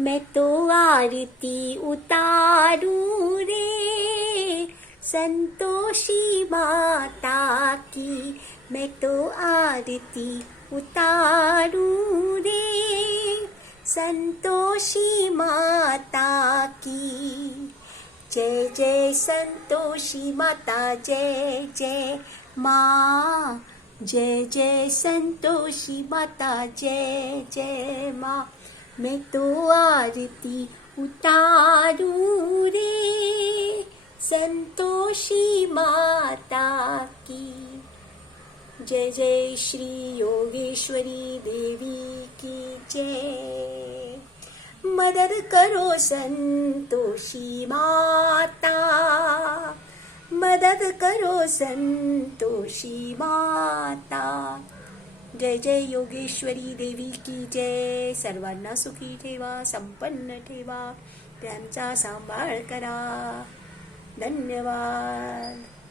मैं तो आरती उतारूं रे संतोषी माता की, मैं तो आरती उतारूं रे संतोषी माता की। जय जय संतोषी माता, जय जय माँ, जय जय संतोषी माता, जय जय माँ। मैं तो आरती उतारूं रे संतोषी माता की। जय जय श्री योगेश्वरी देवी की जय। मदद करो संतोषी माता, मदद करो संतोषी माता। जय जय योगेश्वरी देवी की जय। सर्वांना सुखी ठेवा, संपन्न ठेवा, त्यांचा सांभाळ करा. धन्यवाद.